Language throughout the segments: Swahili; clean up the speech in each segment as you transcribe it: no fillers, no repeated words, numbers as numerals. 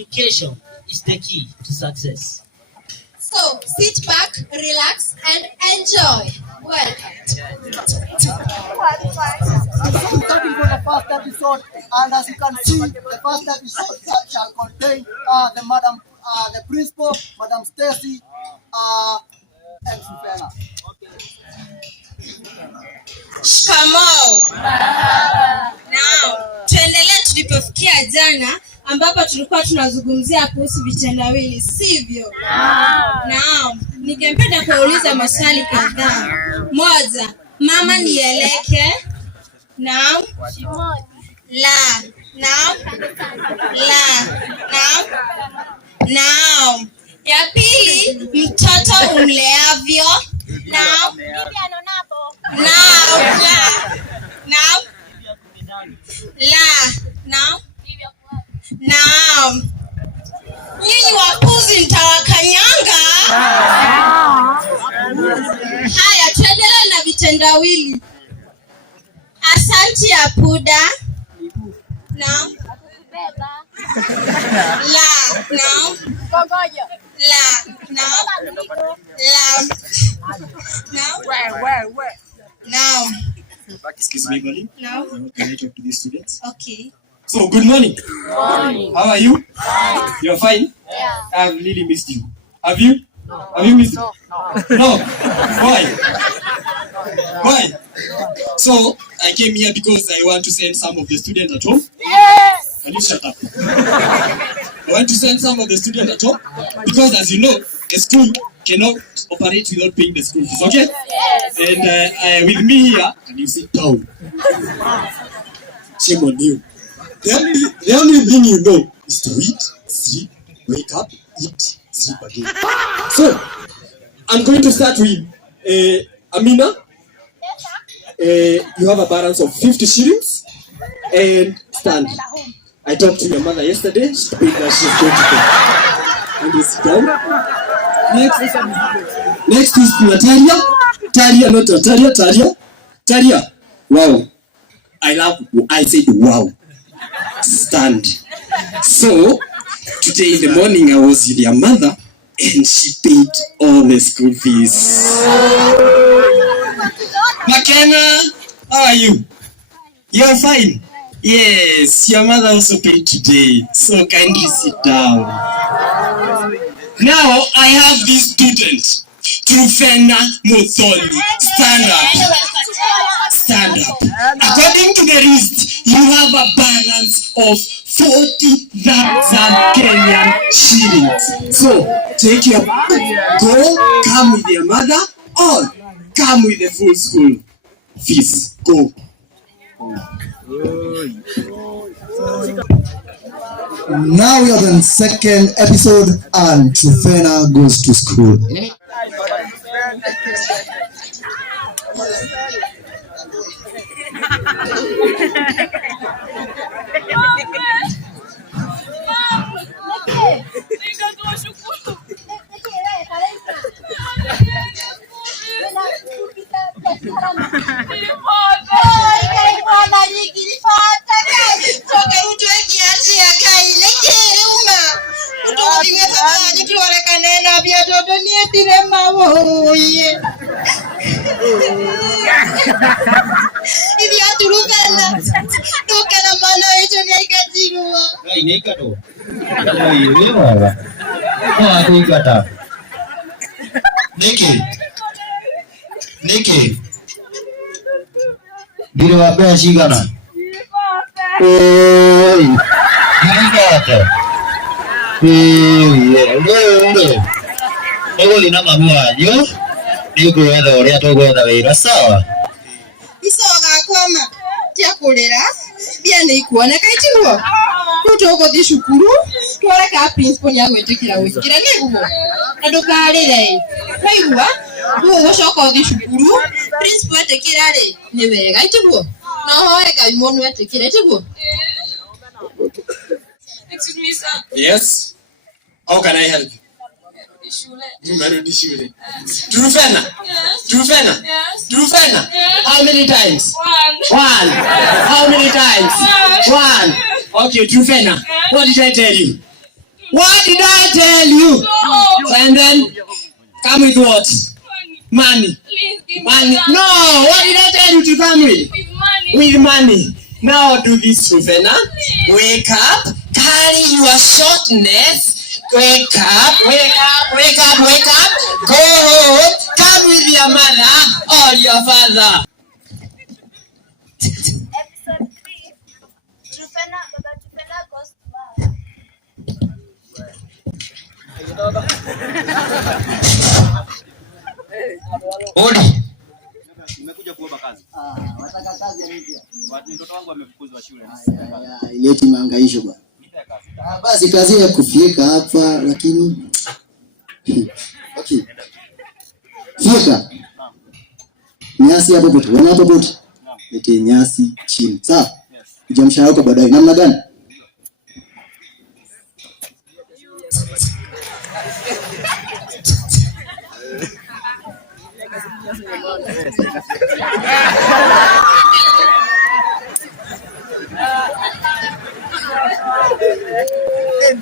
Education is the key to success. So sit back, relax, and enjoy. Welcome. Starting from the first episode, and as you can see, the first episode shall contain the principal, Madam Stacy, and Sufena. Shikamoo. Now, tuendelee tulipofikia jana ambapo tulikuwa tunazungumzia kuhusu vitendawili, sivyo? Naam. Ningependa kuuliza maswali kadhaa. Moja, mama nieleke. Naam. La. Naam. La. Naam. Naam. Ya pili, mtoto umleavyo. Naam. Naam. Naam. La. Naam. Naam. Nyinyi wapuzi mtawakanyanga. Haya, tuendelee na vitendawili. Asanti ya puda. Naam. La. Naam. La. Naam. La. Naam. Naam. Excuse me, Molly. No. Can I talk to these students? Okay. So, good morning. Morning. How are you? Fine. You're fine? Yeah. I've really missed you. Have you? No. Have you missed me? No. Why? Why? So, I came here because I want to send some of the students at home. Yes. Can you shut up? I want to send some of the students at home because, as you know, a school cannot operate without paying the school fees. Okay? Yes. And with me here, can you sit down? Shame on you. The only thing you know is to eat, sleep, wake up, eat, sleep again. So, I'm going to start with Amina. You have a balance of 50 shillings and stand. I talked to your mother yesterday. She paid that she's going to pay. And you sit down. Next is Natalia. Talia, not Natalia. Talia. Talia. Wow. I said wow. Stand. So, today in the morning I was with your mother and she paid all the school fees. McKenna, how are you? You're fine? Yes, your mother also paid today. So kindly sit down. Now I have this student, Trufena Muthoni. Stand up. Stand up. According to the list, you have a balance of 40,000 Kenyan shillings. So, take your go, come with your mother, or come with the full school fees. Go. Now we are in second episode, and Trufena goes to school. Nikki. Did you have she gonna? Excuse me, sir. Yes? How can I help you? Trufena? Trufena? Yes. Trufena? Yes. How many times? One. How many times? One. Okay, Trufena, what did I tell you? What did I tell you? No. And then come with what? Money. Please give Money. me that. No, what did I tell you to come with? With money. With money. Now do this, Rufena. Wake up, carry your shortness. Wake up, wake up, wake up, wake up. Go home, come with your mother or your father. Episode 3, Baba Trufena goes to war. Odi. Nimekuja kuomba kazi. Wataka kazi ya nini? Mtoto wangu amefukuzwa shule. Ileti mahangaisho bwana. Basi kazi ya kufika hapa lakini okay. Fika. Nyasi hapo pote. Wana hapo pote. Lete nyasi chini. Sawa? Kuja mshahara wako baadaye. Namna gani?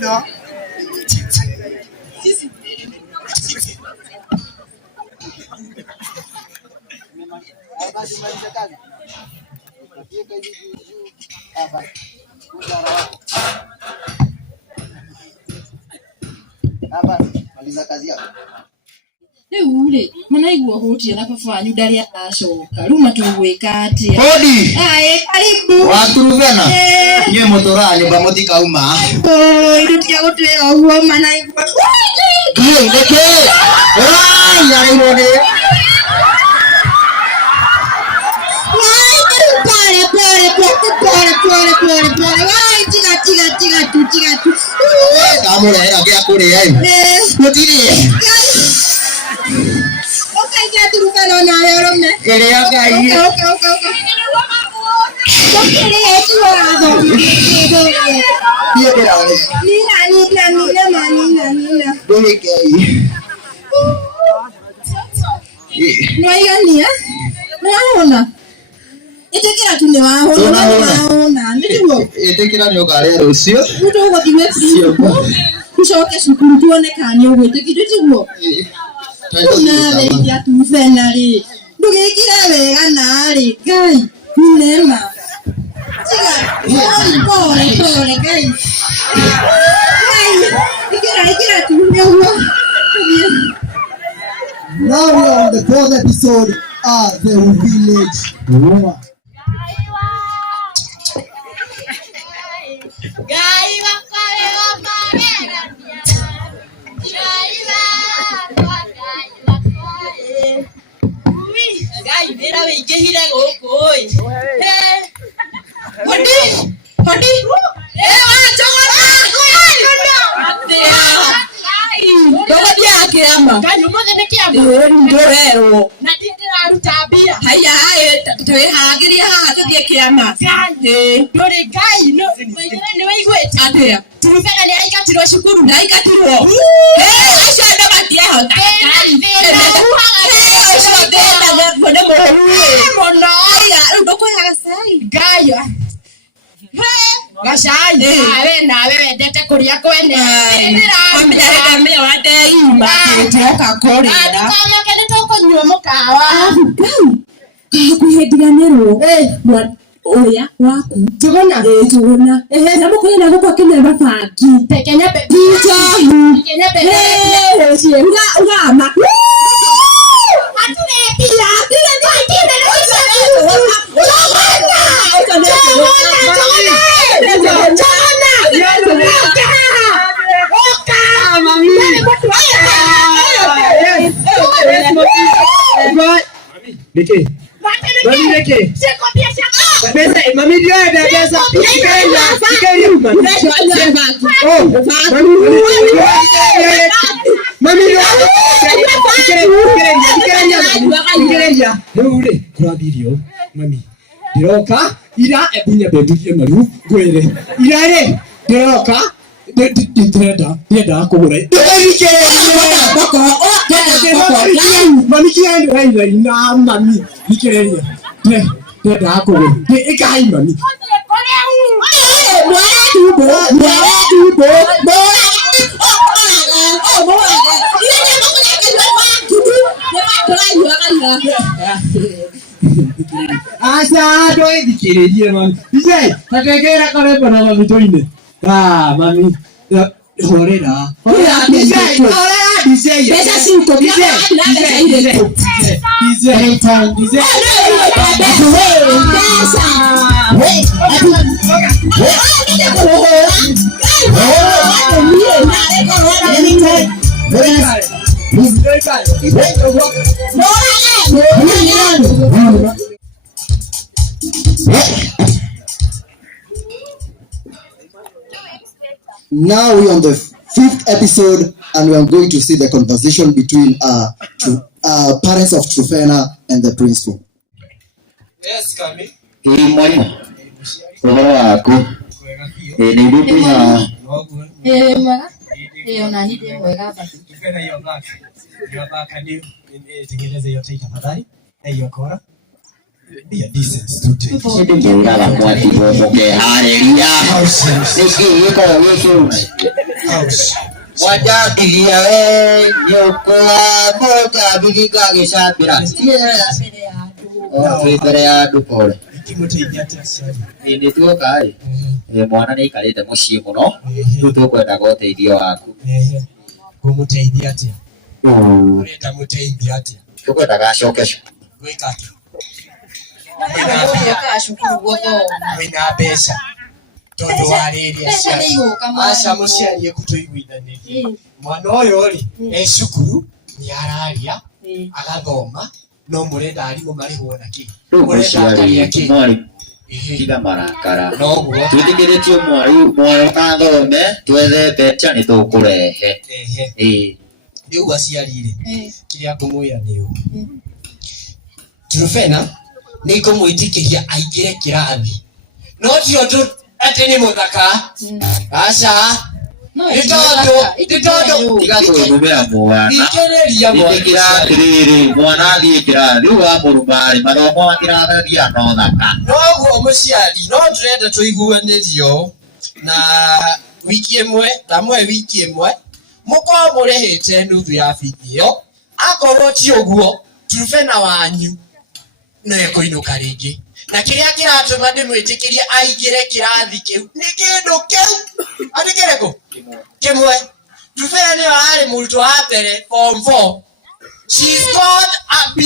No. Maliza kazi yako. Ule manaigua huti anapofanyu ndari atashoka ruma tuweka ati Hodi. Karibu Watu Rufena. Nye motora nyumba motika uma. Irutia gote oguo manaigua Ndeke. Ya irone. Pole. Ai tiga tu. Kamura era kia kure ai. Mutiri. Okay, ya tu Rufena na leo me. Ele ya kai. Okay. Dia kira ole. Nina. Dole kai. Mwaigania? Mwaona? Itekera tu ni waona. Ndio. Itekera ni okare rucio. Ndio uko diwe free. Kushoke shukuru tuone kani ugwete kidutiguo. Na leja tu Rufena ri. Ndugikira wega na ri Ngai. Nema. Pole Ngai. Ikira tu ndio. Now we are on the fourth episode of the village. Oya waku tugona na mukwenda gukwa Kenya mabaki tekenya pe Kenya pe ngama atune pia Mami dia ada biasa. Mami. Diroka ira ebunya bebuye maru gwere. Irare diroka Dia kugura. Mami kiandu hai na mami. Nikereria. Dia kugura. Ikai mami. Asa doi dikiririe mami. Ije, tategera kare bana mami toine. Mami. Horera. Horera DJ. Horera DJ. Pesa cinco. DJ. Now we're on the 5th episode, and we are going to see the conversation between parents of Truphena and the principal. Yes, Kami. Mwalimu, uhoro waku ni ndugu ya Mwega nani ndiye mwega basi. Truphena hiyo back. Hiyo back ndio tengeneza yote tafadhali. Hiyo kora. Be a decent student. ndio ngala mwati boke haleluya. Sisi yuko Yesu. Wajadilia yokoa moja bigika gishapira. Twikare andu pole. Ni tuoka ai. Mwana ni ikarite mucii muno. Tu tukwenda guteithio waku. Kumuteithia atia? Urenda muteithia atia? Tukwenda gacoke Gwika atia? Wina mbeca tondu wariria ciana aca muciari ekutuiguithanirie mwana uyu ri e cukuru ni araria agathoma no murenda arimu marihwo na ki murenda ki mwarimu tiga marakara noguo twitikiritio mwana athome twethe mbeca ni tukurehe riu aciari ri kiria ngumwira ni u Truphena ni kumwitikiria aingire kirathi no ti undu ati ni muthaka aca Itondo tiga kwĩgumĩra mwana itikĩra atĩrĩrĩ mwana athiĩ kĩrathi rĩu wamũrumari mathomo matirathagia no thaka noguo mũciari no tũrenda tũiguanĩrio na wiki ĩmwe mũkorwo mũrĩhĩte nuthu ya bithi ĩyo akorwo ti ũguo Truphena wanyu no ekũinũka rĩngĩ na kĩrĩa kĩratũma ndĩmwĩtĩkĩrie aingĩre kĩrathi kĩu nĩ kĩndũ kĩu atĩ kĩrĩkũ kĩmwe Truphena nĩyo arĩ mũrutwo wa mbere form 4 she's got a B+.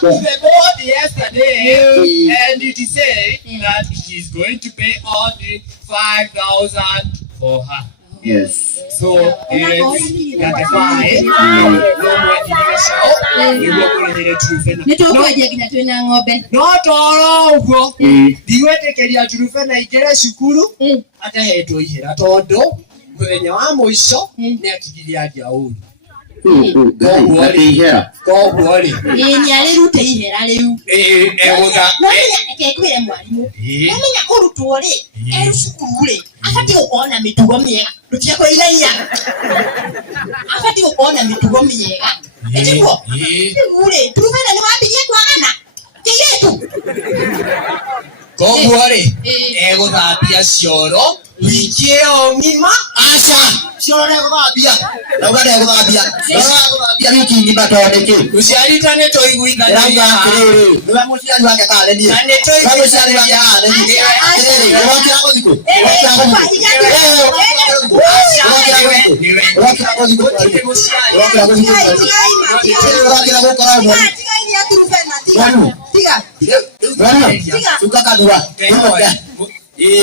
The board yesterday, and it is said that she's going to pay all the 5,000 for her. yes So it's gratifying. No more indication. We will go ahead Truphena. Nitũkwendia nginya twĩna ng'ombe. No toro ũguo ndigwĩtĩkĩria Truphena aingĩre cukuru atahetwo ihera tondu mũthenya wa mũico nĩ akinyire aria ũru koguo rĩ Nĩ arĩrute ihera rĩu. egũtha Reke kwĩre mwarimũ. Ũmenya kũrutwo rĩ cukuru rĩ abatiĩ gũkorwo na mĩtugo mĩega ndũtiakũrigania. Abatiĩ gũkorwo na mĩtugo mĩega. Ĩtiguo rĩu rĩ Truphena nĩ wambirie kwagana kĩirĩtu. koguo rĩ egũthambia cioro wiki ĩyo ng'ima aca cioro negũthambia nauga negũthambia wiki ng'ima tondũ nĩkĩ mũciari nĩ tũiguithanagia atĩrĩrĩ nĩwe mũciari wake karenie na nĩ tũiguithanagia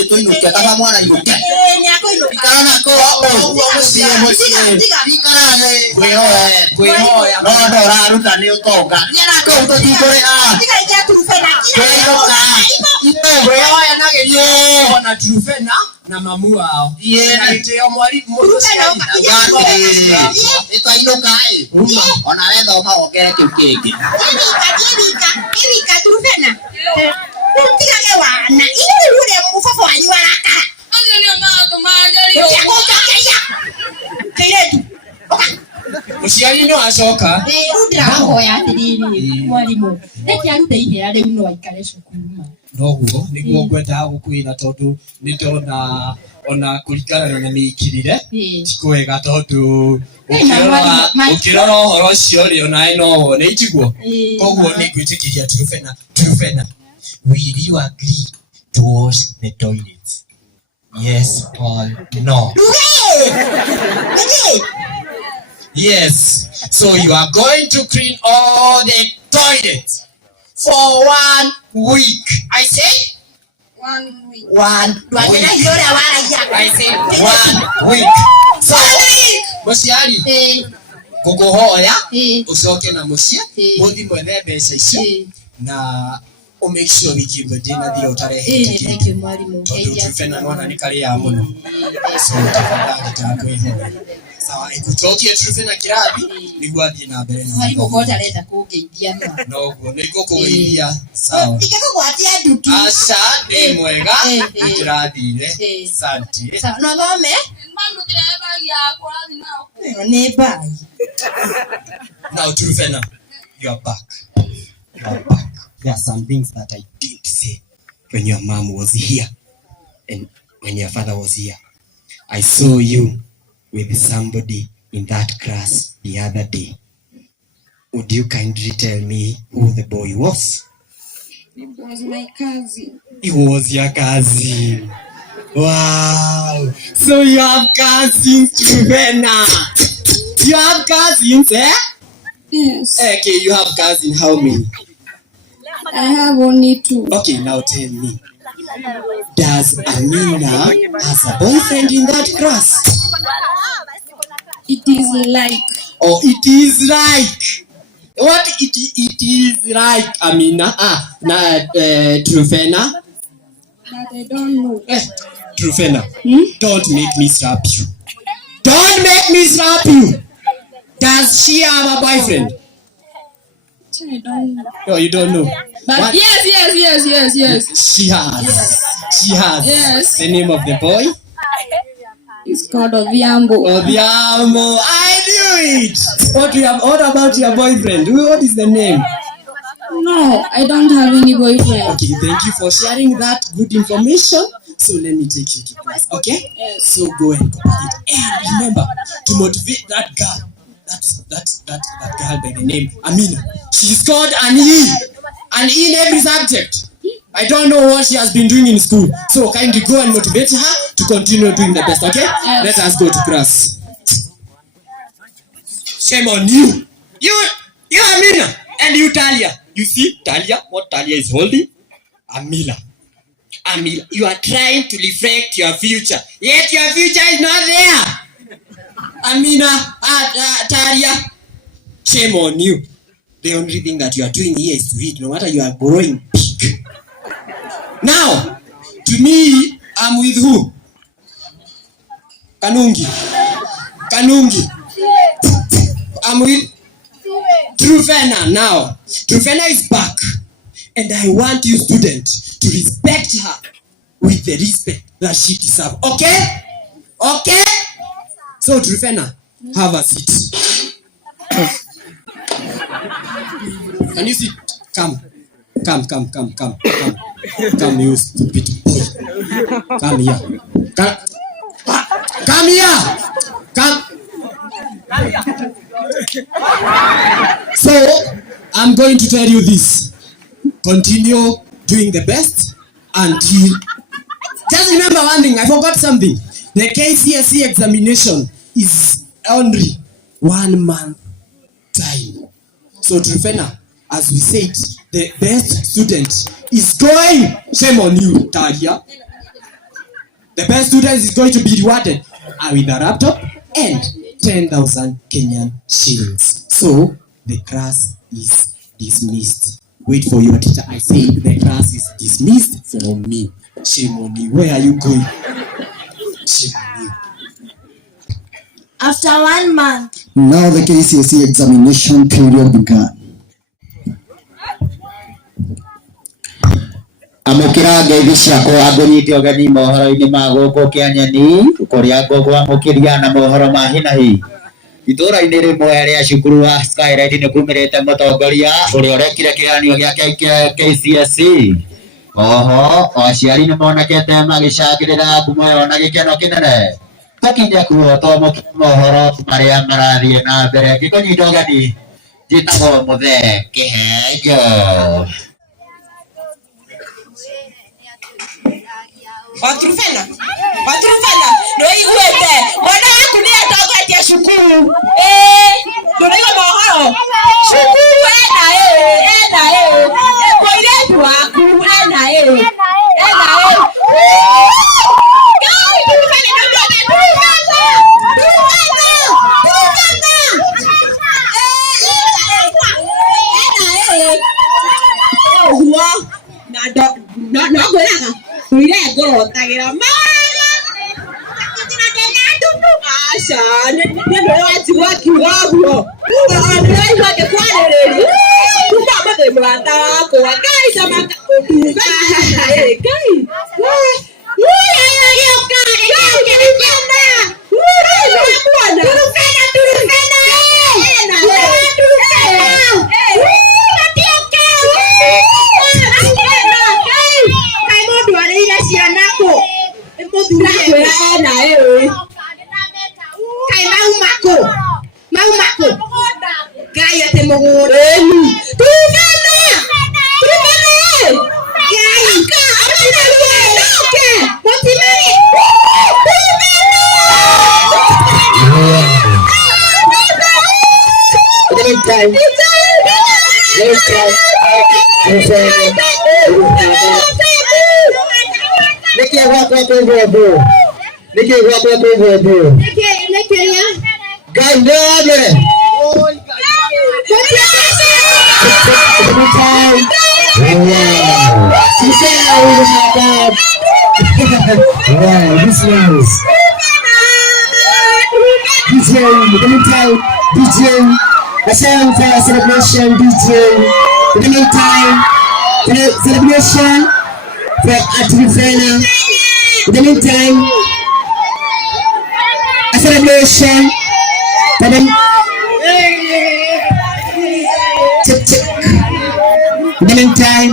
tuinuke kama mwana inuke ikana ko kwĩhoya no ndoraruta nĩ ũtonga kũu tũtikũrĩha kwĩhoya na gĩtĩo na Truphena na mamu wao na gĩtĩo mwarimũ ĩtwainũka ona wethoma wongere kĩu kĩngĩ Utigage wana ile ule mfofo wanyu waraka. Acio nĩo maratũma ngerio. Kiretu. mũciari no acoka ndirahoya atiriri mwarimu reke arute ihea riu no aikare cukuru noguo niguo ngwenda gukwira tondu nindona ona kurikana na nikirire tikwega tondu ukirora horo cio ri ona ino wone ijiguo koguo ningwitikiria Trufena will you agree to wash the toilets? Yes or no? Yes. So you are going to clean all the toilets for 1 week. I say 1 week. 1 week. I say 1 week. So, Musiari, kukuhoya, usoke na mucie, muthi mwethe mbeca icio na make sure wiki mbere thira utarehe thank mwarimu Trufena nona ni kari ya muno. So tafadhali takwihoya. Sawa, ikutokie Trufena kirathi niguo athie na mbere na mwarimu kota arenda kungeithia no niko kugeithia sawa ikakugwatia ndutu aca ni mwega ndirathire asante sawa no thome Mangu kirebagia kwa nao. ni bai now Trufena you are back. There are some things that I didn't say when your mom was here and when your father was here. I saw you with somebody in that class the other day. Would you kindly tell me who the boy was? It was my cousin. It was your cousin. Wow. So you have cousins, Trufena. You have cousins, eh? Yes. Okay, you have cousins. How many? I have only 2. Okay, now tell me. Does Amina has a boyfriend in that class? It is like. Oh, it is like. What it is like, Amina? Trufena? But I don't know. Trufena, don't make me slap you. Don't make me slap you. Does she have a boyfriend? I don't know. No, you don't know. But What? yes. She has. She has. Yes. The name of the boy? It's called Obiambo. Obiamo. I knew it. What about your boyfriend? What is the name? No, I don't have any boyfriend. Okay, thank you for sharing that good information. So let me take you to class, okay? Yes. So go and complete it. And remember to motivate that girl. That girl by the name Amina. She's called an E. An E in every subject. I don't know what she has been doing in school. So kindly go and motivate her to continue doing the best, okay? Yes. Let us go to class. Shame on you. You Amina. And you Talia. You see Talia? What Talia is holding? Amila, you are trying to reflect your future. Yet your future is not there. Amina, Talia. Shame on you. The only thing that you are doing here is to eat, no matter you are growing big. Now, to me, I'm with who? Kanungi. I'm with Trufena now. Trufena is back. And I want you students to respect her with the respect that she deserves. Okay? Okay? So Trufena, have a seat. Can you sit? Come, you stupid boy. Come here. Come here. Come. So, I'm going to tell you this. Continue doing the best until... Just remember one thing, I forgot something. The KCSE examination is only 1 month time. So Trufena, as we said, the best student is going... Shame on you, Talia. The best student is going to be rewarded with a laptop and 10,000 Kenyan shillings. So, the class is dismissed. Wait for your teacher. I say the class is dismissed from me. Shame on you. Where are you going? Shame on you. After 1 month. Now the KCSE examination period began. Amukira ngeithi ciakwa ngũnyite ũgeni mohoro-inĩ ma gũkũ Kĩanyeni kũrĩa ngũkũ amũkĩria na mohoro ma hi na hi itura-inĩ rĩmwe rĩa cukuru wa Skylight nĩ kumirĩte mũtongoria ũrĩa ũrekire kĩgeranio gĩa KCSE. Oho aciari nĩ monekete magĩcangĩrĩra ngumo ĩyo na gĩkeno kĩnene. Tũkinye kuo twamũkĩre mohoro marĩa marathiĩ na mbere. Gĩkũnyita ũgeni njĩtagwo Mũthee Kĩhenjo. Watrufena no iguete mwana waku nĩ atongoria cukuru ndũraiga mohoro cukuru ena mũirĩtu waku ena ũguo na ngwĩraga kuire ngorotagĩra maga aca nĩ watigwo akiuga ũguo nĩraigua ngĩkwarĩrĩria kuma mũthĩ mũrata wakwa Ngai camaka ũtuga Ngai Ngai ate mũgũrĩni a song for a celebration, DJ. In the meantime, for the celebration for Atrufena. In the meantime, a celebration for them. Check, check. In the meantime,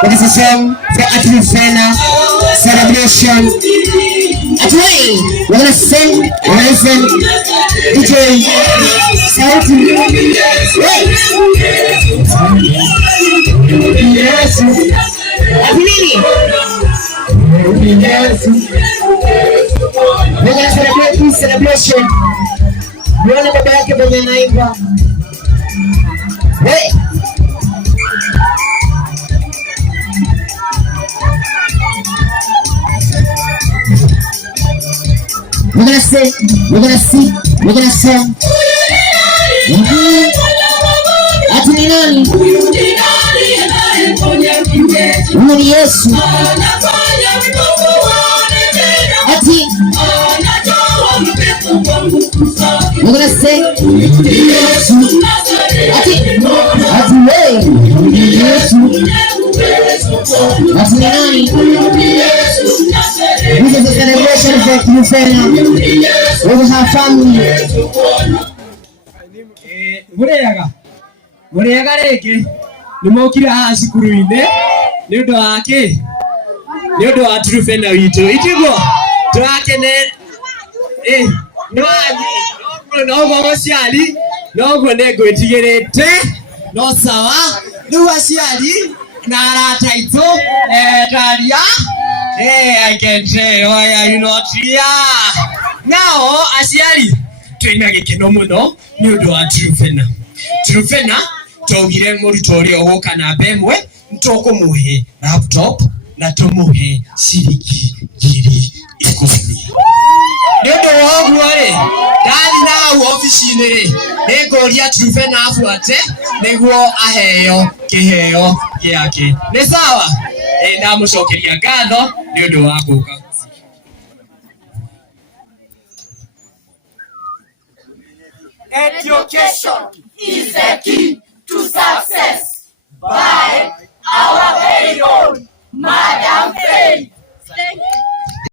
what is the song for Atrufena celebration? Atoy, we're gonna sing, we're gonna sing. DJ, shout it. Yes. We're gonna celebrate this celebration. We're gonna go back to the neighbor. Hey. We're gonna sing, we're gonna sing, we're gonna sing. Ati ni nani? Huyu ni Yesu. Ati we're gonna sing. Yesu. Ati wewe Yesu. Ati ni nani? This is a celebration for Atrufena. With her family. Murega rĩngĩ nĩ mokire haha cukuru-inĩ nĩ ũndũ wake nĩ ũndũ wa Atrufena witũ itiguo tũrakene noguo mũciari noguo nĩ ngwĩtigĩrĩte no sawa rĩu aciari na arata aitũ taria I can tell why are you not here now aciari twĩna gĩkeno mũno nĩ ũndũ wa Atrufena. Atrufena twaugire mũrutwo ũrĩa ũgũka namba ĩmwe nĩtũkũmũhe laptop na tũmũhe ciringi 10,000. Nĩ ũndũ wa ũguo rĩ ndathi na hau ofici-inĩ rĩ nĩngũria Atrufena abuate nĩguo aheo kĩheo gĩake. Nĩ sawa? Ndamũcokeria ngatho nĩ ũndũ wa gũka. Education is the key to success by our very own Madam Faith.